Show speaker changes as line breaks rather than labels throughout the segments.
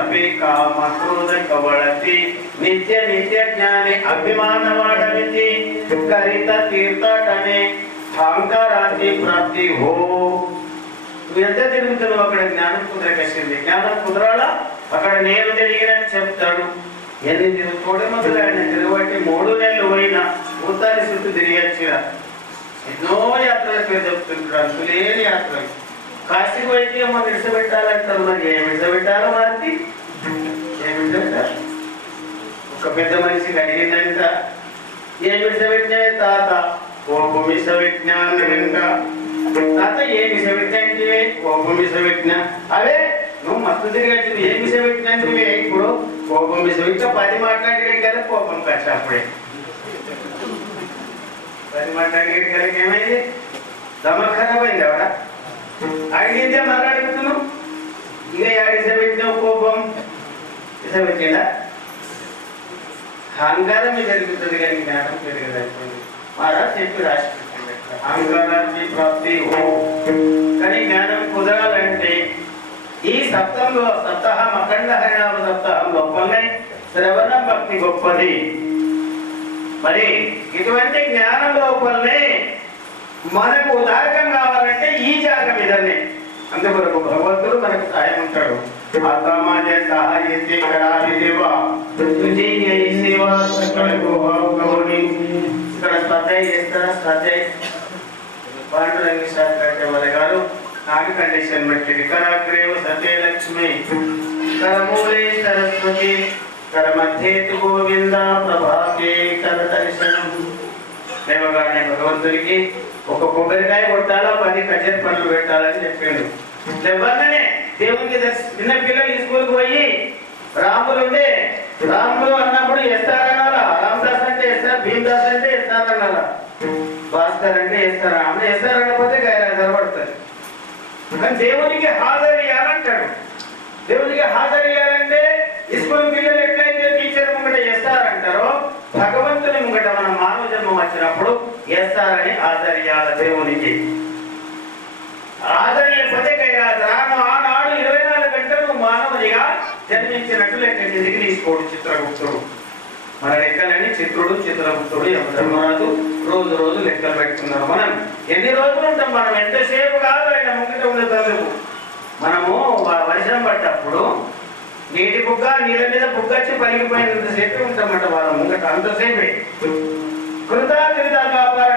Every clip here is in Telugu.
ಕಪಿ ಕಾಮ ಕ್ರೋಧ ಕವಳತಿ ನಿತ್ಯ ನಿತ್ಯ ಜ್ಞಾನಿ ಅಭಿಮಾನವಾಡವಿತಿ ಕರಿತ ತೀರ್ಥಾಟನೆ అహంకారాన్ని ప్రాప్తి హో నువ్వు ఎంత తిరుగుతున్నావు అక్కడ జ్ఞానం కుదరకొచ్చింది జ్ఞానం కుదరాలా అక్కడ నేను తిరిగినని చెప్తాడు ఎన్ని తిరుగుకోవడం మొదలు ఆయన తిరగబట్టి మూడు నెలలు పోయినా భూతాన్ని చుట్టూ తిరిగి వచ్చిన ఎన్నో యాత్రలు పేరు చెప్తుంటాడు అంతులేని యాత్రలు కాశీకి పోయితే మనం ఇష్టపెట్టాలంటారు మరి. ఏం విడిచిపెట్టాలో మరి? ఏం విడిచిపెట్టాలి ఒక పెద్ద మనిషికి అడిగిందంట ఏమి విడిచిపెట్టినా తాత? కోపం విషవిజ్ఞానంట తాత ఏ విషవిజ్ఞానివే కోపం విషవిజ్ఞ అవే నువ్వు మస్తు తిరిగి ఏం విషవిజ్ఞానివే ఇప్పుడు కోపం విషవిజ్ఞ పది మాట్లాడి కదా కోపం కష్ట అప్పుడే. పది మాట్లాడి కదా ఏమైంది? దమ ఖరాబ్ అయింది ఆవిడ అడిగితే మళ్ళీ అడుగుతున్నావు ఇక విషవిజ్ఞ కోపం? విషవిజ్ఞ అహంకారమే జరుగుతుంది కానీ జ్ఞానం పెరగదు మహారాజ్ చెప్పి రాసి అహంకారాన్ని ప్రాప్తి కానీ జ్ఞానం కుదరాలంటే ఈ సప్తంలో సప్తాహం అఖండ హరినామ సప్తాహం గొప్పనే. శ్రవణం భక్తి గొప్పది? మరి ఇటువంటి జ్ఞానం లోపలనే మనకు ఉదారకం కావాలంటే ఈ జాగం ఇదన్నే. అందుకొరకు భగవంతుడు మనకు సాయం ఉంటాడు. ఆత్మాజ సహాయతే కరాలి దేవ తుజీయ సేవ సకలకు గౌరి ఇక్కడ స్వాధ్యాయ చేస్తారా? స్వాధ్యాయ పాండురంగ శాస్త్రి వాళ్ళ గారు నాకు కండిషన్ బట్టి వికరాగ్రేవ సత్యలక్ష్మి కరమూలే సరస్వతి. కర గోవింద ప్రభాకే కర దర్శనం దేవగానే భగవంతుడికి ఒక కొబ్బరికాయ కొట్టాలో పది కచేరి పనులు పెట్టాలని చెప్పాడు. లేవగానే దేవునికి చిన్న పిల్లలు స్కూల్కి పోయి రాములు ఉండే రాములు అన్నప్పుడు ఎస్ఆర్ అనాలా రామదాస్ అంటే ఎస్ఆర్ భీమదాస్ అంటే ఎస్ఆర్ అనాలా భాస్కర్ అంటే ఎస్ఆర్ అన్న ఎస్ఆర్ అనకపోతే కనబడతారు. కానీ దేవునికి హాజరు ఇవ్వాలంటాడు దేవునికి హాజరు ఇవ్వాలంటే స్కూల్ పిల్లలు ఎట్లయితే టీచర్ ముంగట ఎస్ఆర్ అంటారో భగవంతుని ముంగట మన మానవ వచ్చినప్పుడు ఎస్ఆర్ అని హాజరు ఇవ్వాలి దేవునికి ఆదరణీయపదే కైరాజు రాను ఆనాడు ఇరవై నాలుగు గంటలు మానవునిగా జన్మించినట్టు లెక్క కిందికి తీసుకోడు చిత్రగుప్తుడు. మన లెక్కలని చిత్రుడు చిత్రగుప్తుడు యమధర్మరాజు రోజు రోజు లెక్కలు పెట్టుకున్నారు మనం. ఎన్ని రోజులు ఉంటాం మనం? ఎంతసేపు కాదు ఆయన ముంగిట ఉండేందుకు మనము వర్షం పడ్డప్పుడు నీటి బుగ్గ నీళ్ళ మీద బుగ్గ వచ్చి పలిగిపోయినంతసేపు ఉంటామంట వాళ్ళ ముంగట. అంతసేపే. కృతాకృత వ్యాపార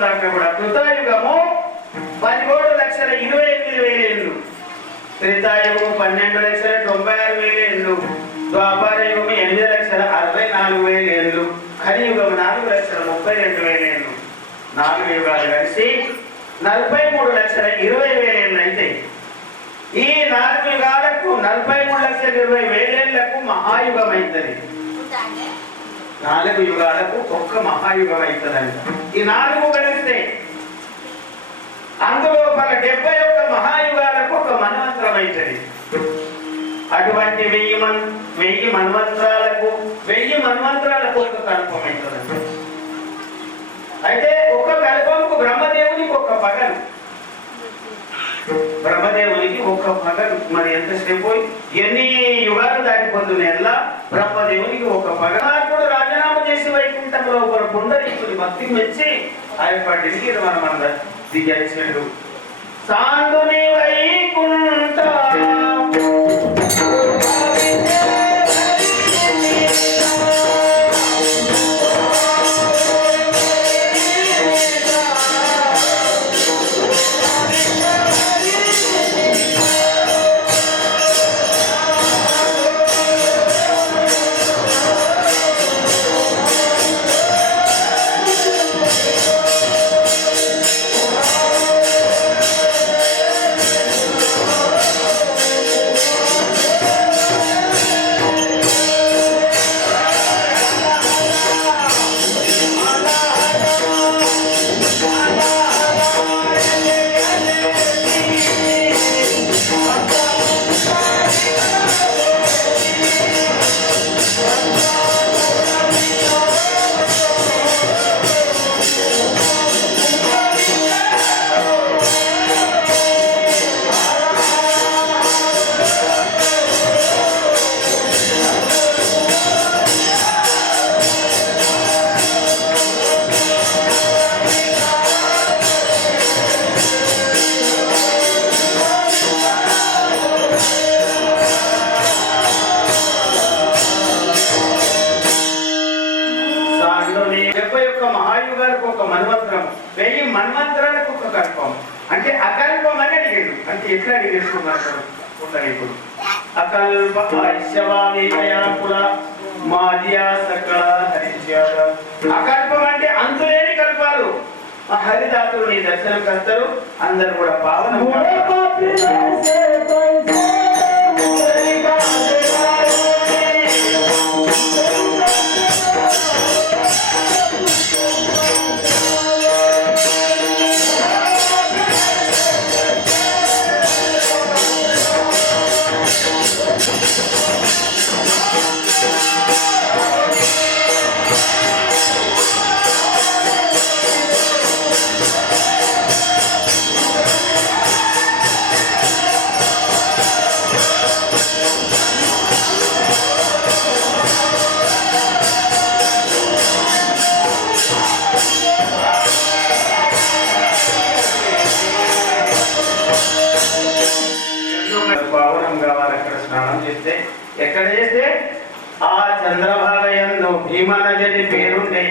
దాకా కూడా. కృతాయుగము పదిహేడు లక్షల ఇరవై ఎనిమిది వేల ఏళ్ళు. త్రేతాయుగము పన్నెండు లక్షల తొంభై ఆరు వేల ఏళ్ళు. ద్వాపార యుగం ఎనిమిది లక్షల అరవై నాలుగు వేల ఏళ్ళు. కలియుగం నాలుగు లక్షల ముప్పై రెండు వేల ఏళ్ళు. నాలుగు యుగాలు కలిసి నలభై మూడు లక్షల ఇరవై వేల ఏళ్ళు అయితే ఈ నాలుగు యుగాలకు నలభై మూడు లక్షల ఇరవై వేలేళ్ళకు మహాయుగం అవుతుంది నాలుగు యుగాలకు ఒక్క మహాయుగం అవుతుందంట ఈ నాలుగు కలిస్తే అందులో మన డెబ్బై ఒక్క మహాయుగాలకు ఒక మన్వంతరం అవుతుంది అటువంటి వెయ్యి మన్ వెయ్యి మన్వంతరాలకు వెయ్యి మన్వంతరాలకు ఒక కల్పం అవుతుందండి అయితే ఒక్క కల్పంకు బ్రహ్మదేవునికి ఒక్క పగలు. బ్రహ్మదేవునికి ఒక్క పగలు మరి ఎంతసేపు ఎన్ని యుగాలు దాటిపోతున్నాయి ఎలా బ్రహ్మదేవునికి ఒక పగలాకుడు రాజీనామా చేసి వైకుంఠంలో ఒక పుండరీకుడి భక్తి మెచ్చి ఆ యొక్క ఢిల్లీ మన మన దిగచ్చాడు సాందుని వైకుంఠ. ఇప్పుడు మాదియా సకల అకల్పం అంటే అంతులేని కల్పాలు. ఆ హరిదాసులు నీ దర్శనం కస్తారు అందరు కూడా. పావనం ఎక్కడ చేస్తే? ఆ చంద్రభాగయంలో భీమా నది అని పేరుండే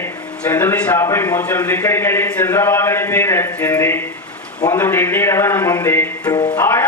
చంద్రుని శాపై మోచనుడు ఇక్కడికి వెళ్ళి చంద్రబాబు అని పేరు వచ్చింది ముందు ఢిల్లీ రవణం ఉంది ఆడ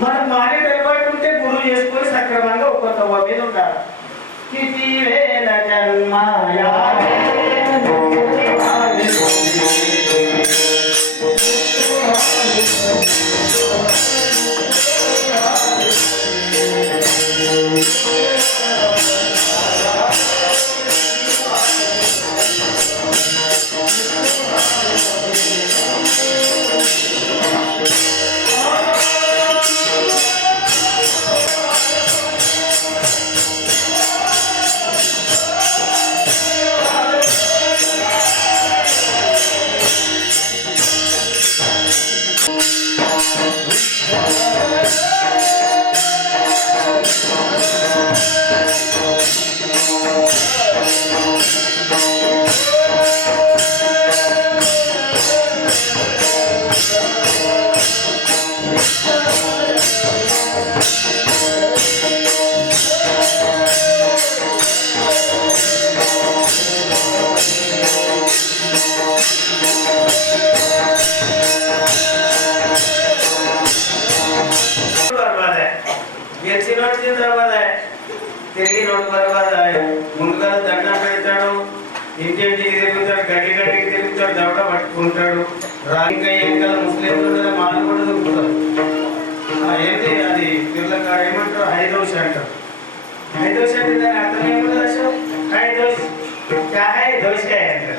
మనం మానే అలవాటు ఉంటే గురువు చేసుకొని సక్రమంగా ఒక్కొక్క మీద ఉంటారు కితి వేల జన్మాయాలే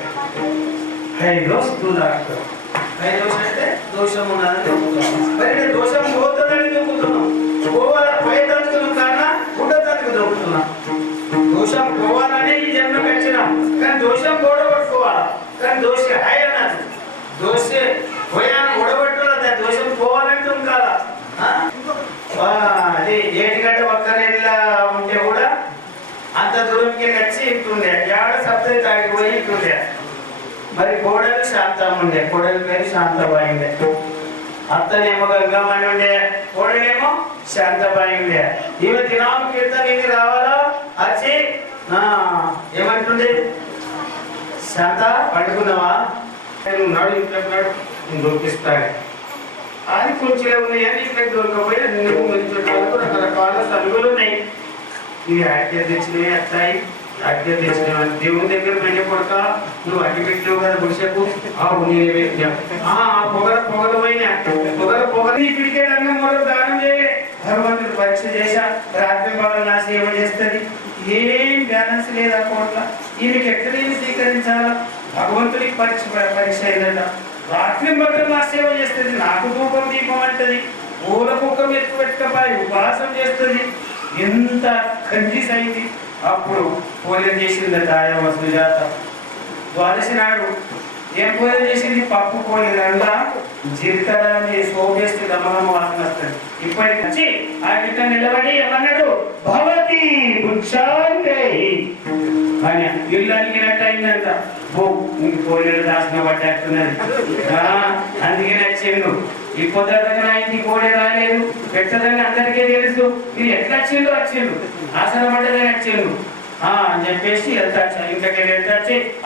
హై అంటారు హైదోష్ దూద అంటారు హైదోష్ అంటే దోషం ఉన్నదని చెప్పుతున్నాం మరి నేను దోషం పోతుందని చెప్పుతున్నాం పోవాల పోయేదానికి కన్నా కారణం ఉండటానికి దొరుకుతున్నాం దోషం పోవాలని ఈ జన్మ పెంచినాం. కానీ దోషం ఓడగొట్టుకోవాలా? కానీ దోషి హై అన్నది. దోషి పోయాను ఓడగొట్టాలి దోషం పోవాలంటే ఉండాలా ఆ? ఆ, అది ఏటిగడ్డ ఒక్కరేళ్ళ ఉంటే కూడా అంత దూరంకి వచ్చి ఇట్టుండే ఏడ తాగిపోయి చూడే మరి కోడలు శాంతం ఉండే కోడలి పేరు శాంతబాయి ఉండే అత్తనేమో గంగమ్మని ఉండే కోడలేమో శాంతబాయి ఉండే ఈమె దినాము కీర్తనకి రావాలా వచ్చి ఏమంటుండే? శాంత పడుకున్నావా? నేను నాడు ఇంట్లో నాడు నేను అది కొంచెం ఉన్నాయి ఇంట్లో ఇక్కడ దొరకపోయి నువ్వు రకరకాల సరుకులు ఉన్నాయి. ఇవి ఆజ్ఞ తెచ్చినవి వస్తాయి ఆజ్ఞ తెచ్చినవి దేవుని దగ్గర పెళ్ళి కొడక నువ్వు అడ్డు పెట్టినావు కదా గుడిసెకు? ఆ నేను ఆ పొగర పొగలమైన పొగర పొగలు ఇక్కడికే రంగం మొదలు దానం చేయ. భగవంతుడు పరీక్ష చేశా రాత్రి బాగా నా సేవ చేస్తుంది. ఏం బ్యాలెన్స్ లేదా కోట్ల. ఈయనకి ఎక్కడ ఎక్కడేమి స్వీకరించాలా? భగవంతుడికి పరీక్ష పరీక్ష అయిందట. రాత్రి మగలు నా సేవ చేస్తుంది. నాకు ధూపం దీపం అంటది. పూల కుక్క మెత్తు పెట్టుకపోయి ఉపవాసం చేస్తుంది. ఎంత కంజీస్ అయింది. అప్పుడు పూజ చేసిందట ఆయా సుజాత. ద్వాదశి నాడు ఏం పూజ చేసింది? పప్పు పోయినంతా జీలకర్ర అని దమనం వాసన వస్తుంది ఇప్పటి నుంచి ఆ గిట్ట నిలబడి ఏమన్నాడు? భవతి అని ఇల్లు అలిగినట్టు అయిందంట ఓ నీకు కోడలు దాసిన పట్టేస్తున్నది అందుకే నచ్చిండు. ఈ పొద్దున ఇంటి కోడే రాలేదు. పెట్టదని అందరికీ తెలుసు. మీరు ఎట్లా వచ్చిండు వచ్చిండు ఆసన పడ్డదని వచ్చిండు అని చెప్పేసి వెళ్తా ఇంకా వెళ్తా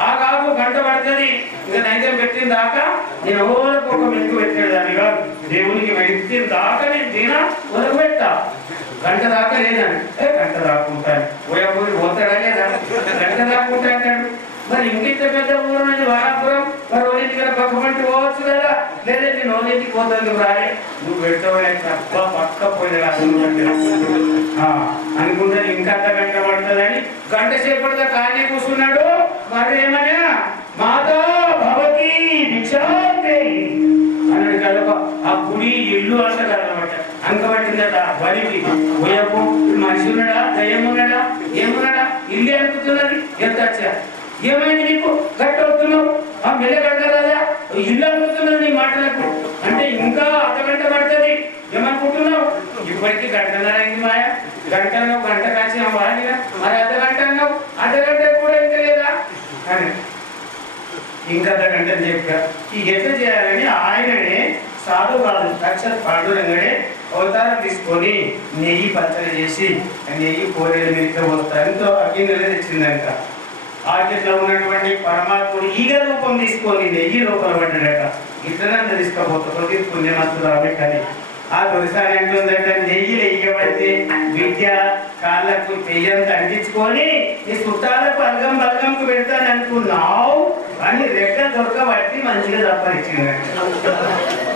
ఆ కాపు గంట పడుతుంది. ఇంకా నైతం పెట్టిన దాకా నేను ఓలకు ఒక మెతుకు పెట్టాడు దాన్ని కాదు. దేవునికి వెళ్తే దాకా నేను తిన వరకు పెట్టా. గంట దాకా లేదని. గంట దాకుంటాను పోయా పోయే పోతాడా లేదా? గంట దాకా అంటాడు. మరి ఇంకింత పెద్ద ఊరు నుంచి వారాపురం మరి ఓనింటికి పక్కమంటి పోవచ్చు కదా? లేదా నేను నోనింటికి పోతాను రాలే నువ్వు పెట్టవలే తప్ప పక్క పోయిన అనుకుంటే ఇంకా అర్ధ గంట పడుతుందని గంట సేపటిగా కానీ కూర్చున్నాడు. మరి ఏమన్నా? మాతా భవతి భిక్షాంతే. అన్నాడు కదప ఆ గుడి ఇల్లు అంటారు అనమాట అంకబట్టిందట ఆ బలికి. పోయకు మనిషి ఉన్నాడా? దయ్యం ఉన్నాడా? ఏమున్నాడా? ఇల్లు అనుకుతున్నది ఎంత వచ్చా? ఏమైంది నీకు? గట్ట అవుతున్నావు ఆ మెల్ల ఇల్లు అనుకుతున్నది నీ మాటలకు? అంటే ఇంకా అర్ధగంట పడుతుంది. ఏమనుకుంటున్నావు? ఇప్పటికీ గంటన్నర అయింది మాయ గంట గంట కాచి వాడినా మరి అర్ధ గంట అన్నావు? అర్ధ గంట కూడా ఇంకా లేదా? అని. ఇంకా అర్ధగంట అని చెప్పా. ఈ ఎట్లా చేయాలని ఆయననే సాధు కాదు సాక్షాత్ పాండురంగడే అవతారం తీసుకొని నెయ్యి పచ్చడి చేసి నెయ్యి కోరేలు మీద వస్తారంతో అగ్ని తెచ్చిందంట. ఆజ్ఞలో ఉన్నటువంటి పరమాత్ముడు ఈగ రూపం తీసుకొని నెయ్యి లోపల పడ్డాడట. ఇట్లనే తెలుసుకోబోతుంది పుణ్యమస్తు రాబెట్టని ఆ దొరిసారి అంటుందంటే నెయ్యి నెయ్యబడితే విద్య కాళ్ళకు చెయ్యంత అంటించుకొని ఈ చుట్టాలకు అల్గం బల్గంకు పెడతాను అనుకున్నావు అని రెక్క దొరకబట్టి మంచిగా తప్పరిచ్చిందంట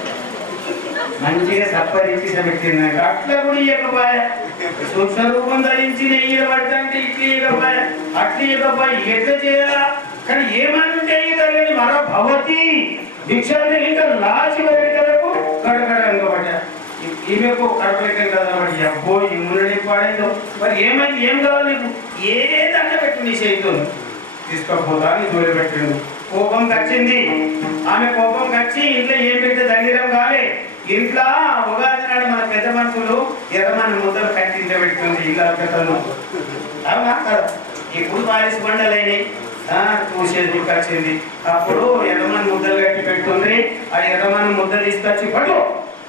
మంచిగా సప్పరించి పెట్టిందంట అట్లా కూడా ఇవ్వకపోయా సూక్ష్మ రూపం ధరించి నెయ్యి పడ్డంటే ఇట్లా ఇవ్వకపోయా అట్లా ఇవ్వకపోయా ఎట్లా చేయాలా? కానీ ఏమంటే తల్లిని మరో భవతి దీక్షాన్ని ఇంకా లాచి వరకు గడగడంగా పడ్డా. ఈమెకు కడపలేకం కదా మరి అబ్బో ఈ మునడి పాడైందో. మరి ఏమైంది? ఏం కావాలి నీకు? ఏదన్నా పెట్టు నీ చేతితో తీసుకోకపోతా అని దూరం పెట్టిండు. కోపం కచ్చింది. ఆమె కోపం కచ్చి ఇంట్లో ఏం పెడితే దండిరం కాలే. ఇంట్లో ఉగాది నాడు మన పెద్ద మనుషులు ఎర్రమని ముద్దలు కట్టి ఇంట్లో పెట్టుకుంది ఇల్లు పెద్దలు. అవునా? కదా. ఇప్పుడు పాలిసి బండలైనవి చూసేది వచ్చింది అప్పుడు ఎర్రమని ముద్దలు కట్టి పెట్టుకుంది. ఆ ఎర్రమని ముద్ద తీసుకొచ్చి పట్టు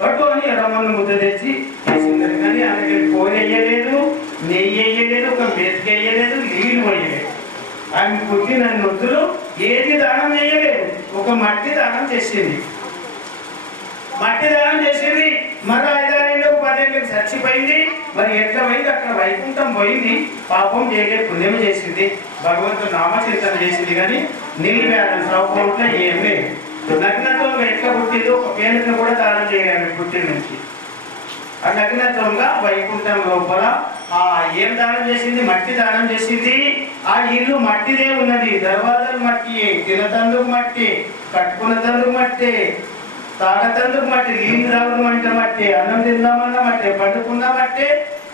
పట్టు అని ఎర్రమని ముద్ద తెచ్చి వేసింది కానీ ఆమెకి కోరి వేయలేదు నెయ్యి వేయలేదు ఒక మెతుకు వేయలేదు నీళ్ళు వేయలేదు ఆమె పుట్టిన నొద్దులు ఏది దానం చేయలేదు. ఒక మట్టి దానం చేసింది. మట్టి దానం చేసింది. మరి ఐదారేళ్ళు పదేళ్ళకి చచ్చిపోయింది. మరి ఎట్లా పోయింది అక్కడ వైకుంఠం పోయింది. పాపం చేయలే పుణ్యం చేసింది. భగవంతుడు నామచింతన చేసింది కానీ నిలిపేయాలి సౌకర్యంలో ఏం లేదు. నగ్నత్వంగా ఎట్లా పుట్టిందో ఒక పేరును కూడా దానం చేయలేదు పుట్టిన నుంచి. ఆ నగ్నత్వంగా వైకుంఠం లోపల ఆ ఏం దానం చేసింది? మట్టి దానం చేసింది. ఆ ఇల్లు మట్టిదే ఉన్నది. దర్వాజలు మట్టి తినతందుకు మట్టి కట్టుకున్న తందుకు మట్టి తాగతందుకు మట్టి నీళ్ళు తాగడం మట్టి అన్నం తిందామన్న మట్టి పండుకుందా మట్టి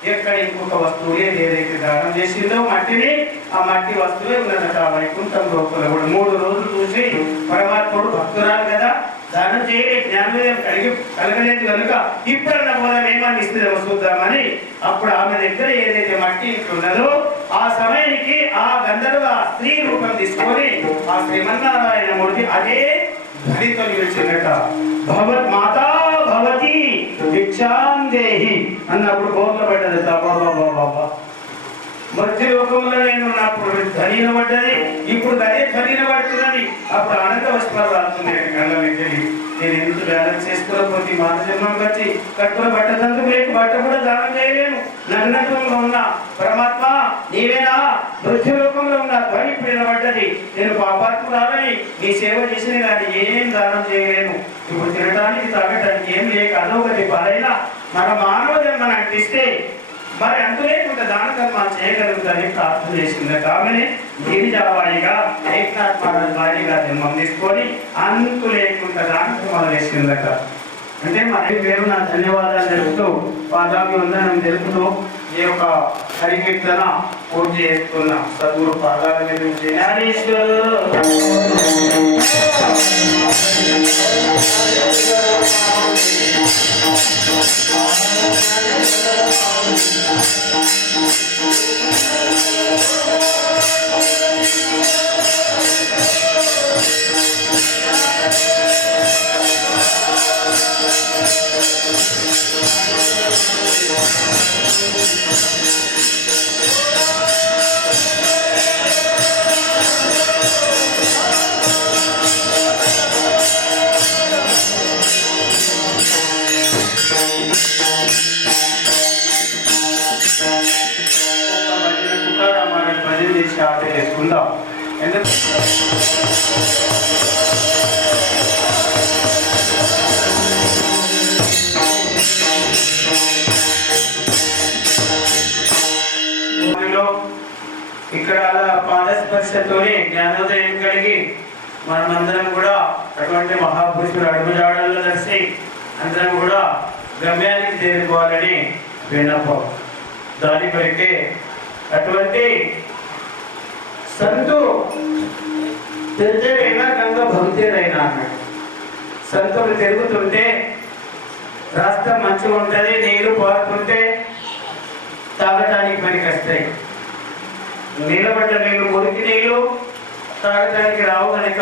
ఎక్కడ ఇంకొక వస్తువు ఏదైతే దానం చేసిందో మట్టిని ఆ మట్టి వస్తువే ఉన్నదట వైకుంఠం లోపల కూడా మూడు రోజులు చూసి పరమాత్ముడు భక్తురాలు కదా దానం చేయలే జ్ఞానోదయం కలిగి కలగలేదు కనుక ఇప్పుడన్న పోదాం ఏమని ఇస్తుందో చూద్దామని. అప్పుడు ఆమె దగ్గర ఏదైతే మట్టి ఉన్నదో ఆ సమయానికి ఆ గంధర్వ స్త్రీ రూపం తీసుకొని ఆ శ్రీమన్నారాయణ మూర్తి అదే ధ్వనితో నిలిచిందట భగవత్ మాతా భవతి భిక్షాందేహి అన్నప్పుడు బోర్ల పడ్డది. బాబా మధ్య లోకంలో నేను ఉన్నప్పుడు ధనిన పడ్డది ఇప్పుడు అదే ధనిన మాట్లాడుతుందని అప్పుడు అనంత వస్త్రాలు రాస్తున్నాయి కళ్ళకి వెళ్ళి నేను ఎందుకు బ్యాలెన్స్ చేసుకోకపోతే మాత జన్మం వచ్చి కట్టుకున్న బట్ట తందుకు లేక బట్ట కూడా దానం చేయలేను. నగ్నత్వంలో ఉన్న పరమాత్మ నీవేనా? మృత్యు లోకంలో ఉన్న ధ్వని ఇప్పుడు నేను పాపాత్మురాలని. నీ సేవ చేసిన కానీ ఏం దానం చేయలేను. ఇప్పుడు తినడానికి తాగటానికి ఏం లేక అదొకటి పరైనా మన మానవ జన్మను అంటిస్తే మరి అందులో కొంత దాన కర్మాలు చేయగలుగుతారని ప్రార్థన చేసింది ఆమెనే గిరిజావాణిగా ఏకనాథ్ మహారాజ్ భార్యగా జన్మం తీసుకొని అంతు లేకుండా దాన కర్మాలు వేసిందట అంటే మరి పేరు నా ధన్యవాదాలు తెలుపుతూ పాదాభి వందనం తెలుపుతూ ఈ యొక్క హరికీర్తన పూర్తి చేస్తున్న. సద్గురు పాదాల మీద నుంచి ఇక్కడ అలా పాదస్పర్శతోనే జ్ఞానోదయం కలిగి మనమందరం కూడా అటువంటి మహాపురుషుడు అడుగుజాడల్లో దర్శి అందరం కూడా గమ్యానికి చేరుకోవాలని విన్నపం. దాని కొరికే అటువంటి సంతు తిరిగేరైనా గంగ భక్తుడైనా అన్నాడు. సంతులు తిరుగుతుంటే రాష్ట్రం మంచిగా ఉంటుంది నీరు పారుతుంటే తాగటానికి పనికి వస్తాయి నీలబడ్డ నీళ్ళు కొరికి నీళ్ళు తాగటానికి రావు కనుక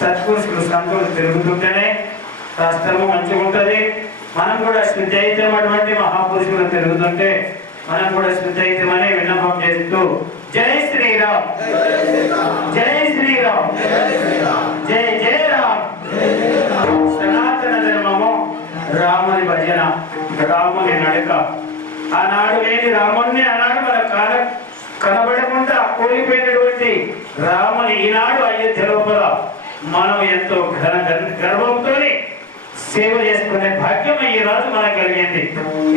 సత్పురుషులు సంతులు తిరుగుతుంటేనే శాస్త్రము మంచిగా ఉంటుంది. మనం కూడా శుద్ధి అటువంటి మహాపురుషులు తిరుగుతుంటే మనం కూడా శుద్ధి అయితమని విన్నపం చేస్తూ జై శ్రీరామ్. జై శ్రీరామ్. జై జై రామ్ సనాతన ధర్మము రాముని భజన రాముని నడక. ఆనాడు లేని రాముణ్ణి ఆనాడు మన కాలం కనబడకుండా కోల్పోయినటువంటి రాముని ఈనాడు అయోధ్య లోపల మనం ఎంతో ఘన గర్వంతో సేవ చేసుకునే భాగ్యం ఈ రోజు మనకు కలిగింది.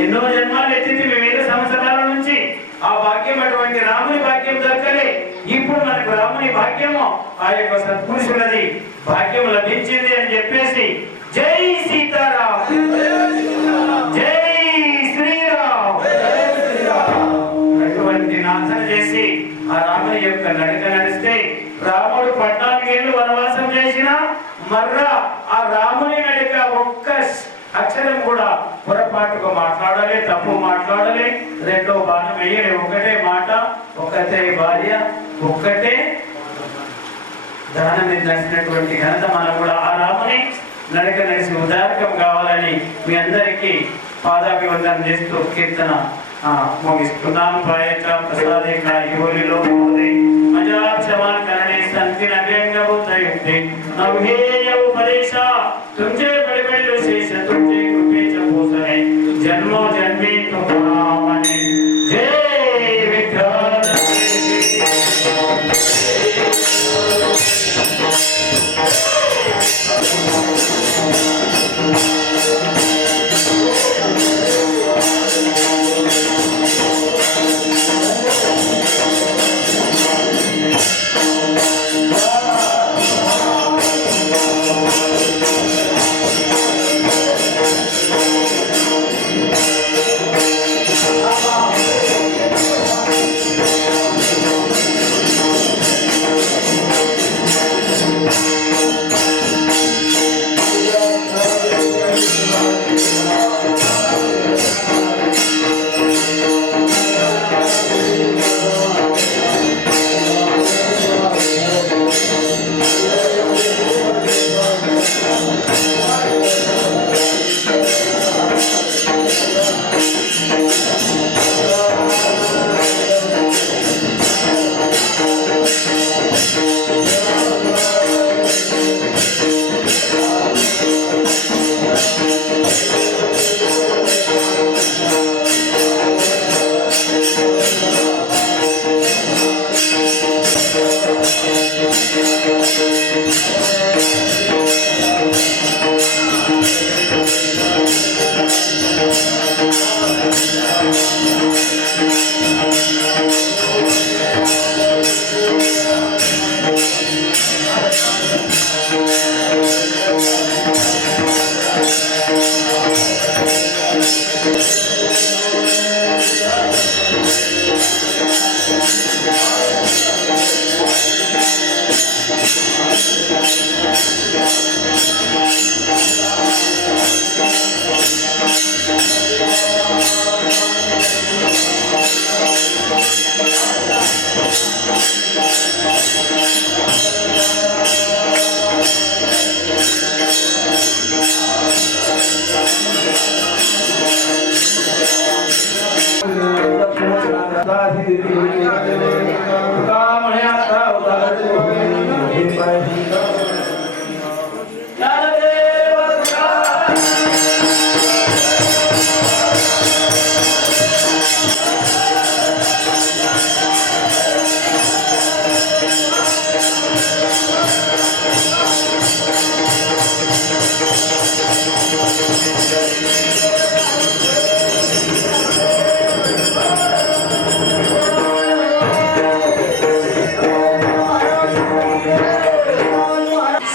ఎన్నో జన్మాలు ఎత్తింది వేల సంవత్సరాల నుంచి. ఆ భాగ్యం అటువంటి రాముని భాగ్యం దొరకలే ఇప్పుడు మనకు రాముని భాగ్యము ఆ యొక్క సత్పురుషులది భాగ్యం లభించింది అని చెప్పేసి జై సీతారాం. జై శ్రీరామ్. అటువంటి నాథని రాముని యొక్క నడక నడిస్తే రాముడు పద్నాలుగేళ్ళు వనవాసం చేసిన మర్రా ఆ రాముని నడక ఒక్క అక్షరం కూడా పొరపాటుగా మాట్లాడాలి తప్పు మాట్లాడాలి. రెండో బాణం వేయలే ఒకటే మాట ఒకటే భార్య ఒక్కటే దానం నడిచినటువంటి ఘనత మనం కూడా ఆ రాముని నడక నడిచి ఉదారకం కావాలని మీ అందరికీ పాదాభివందనం చేస్తూ కీర్తన ಮುಗಿಸ್ಕುನಾಂಪಾಯಕ ಪ್ರಸಾದೇಕ ಇವಲಿ ಲೋಮೋದಿ ಅಜಾಕ್ಷವಾನ್ ಕರಣೆ ಸಂತಿನ ವ್ಯಂಗವು ತಯುಕ್ತಿ ನವ್ಹೇಯ ಉಪದೇಶ ತುಂಜೆ ಬಳಿ ಬಳಿ ವಿಶೇಷ ತುಂಬ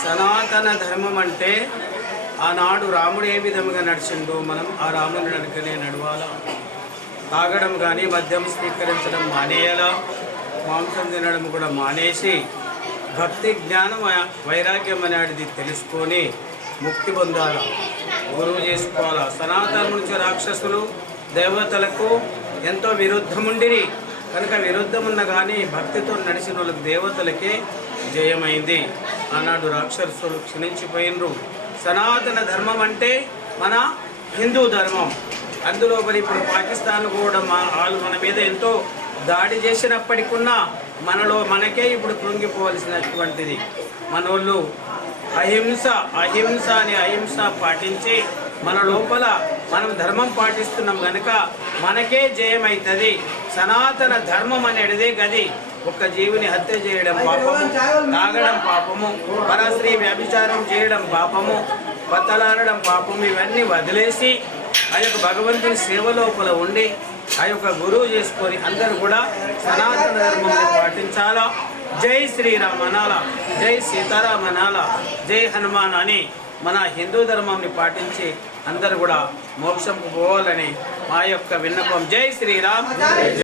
సనాతన ధర్మం అంటే ఆనాడు రాముడు ఏ విధంగా నడిచిండో మనం ఆ రాముని నడకనే నడవాలా? తాగడం కానీ మద్యం స్వీకరించడం మానేయాలా? మాంసం తినడం కూడా మానేసి భక్తి జ్ఞానం వైరాగ్యం అనేది తెలుసుకొని ముక్తి పొందాలా? గురువు చేసుకోవాలా? సనాతనం నుంచి రాక్షసులు దేవతలకు ఎంతో విరుద్ధముండిరి. కనుక విరుద్ధమున్న కానీ భక్తితో నడిచిన వాళ్ళకి దేవతలకే జయమైంది. ఆనాడు రాక్షసులు క్షీణించిపోయినరు. సనాతన ధర్మం అంటే మన హిందూ ధర్మం. అందులో మరి ఇప్పుడు పాకిస్తాన్ కూడా మా వాళ్ళు మన మీద ఎంతో దాడి చేసినప్పటికున్నా మనలో మనకే ఇప్పుడు కృంగిపోవలసినటువంటిది. మనోళ్ళు అహింస అహింస అనే అహింస పాటించి మన లోపల మనం ధర్మం పాటిస్తున్నాం కనుక మనకే జయమవుతుంది సనాతన ధర్మం అనేది గది. ఒక్క జీవిని హత్య చేయడం పాపము తాగడం పాపము పరశ్రీ వ్యభిచారం చేయడం పాపము బతలాడడం పాపము ఇవన్నీ వదిలేసి ఆ యొక్క భగవంతుని సేవ లోపల ఉండి ఆ యొక్క గురువు చేసుకొని అందరూ కూడా సనాతన ధర్మం పాటించాలా? జై శ్రీరామ్ అనాల జై సీతారాం అనాల జై హనుమాన్ అని మన హిందూ ధర్మాన్ని పాటించి అందరూ కూడా మోక్షంకు పోవాలని మా యొక్క విన్నపం. జై శ్రీరామ్.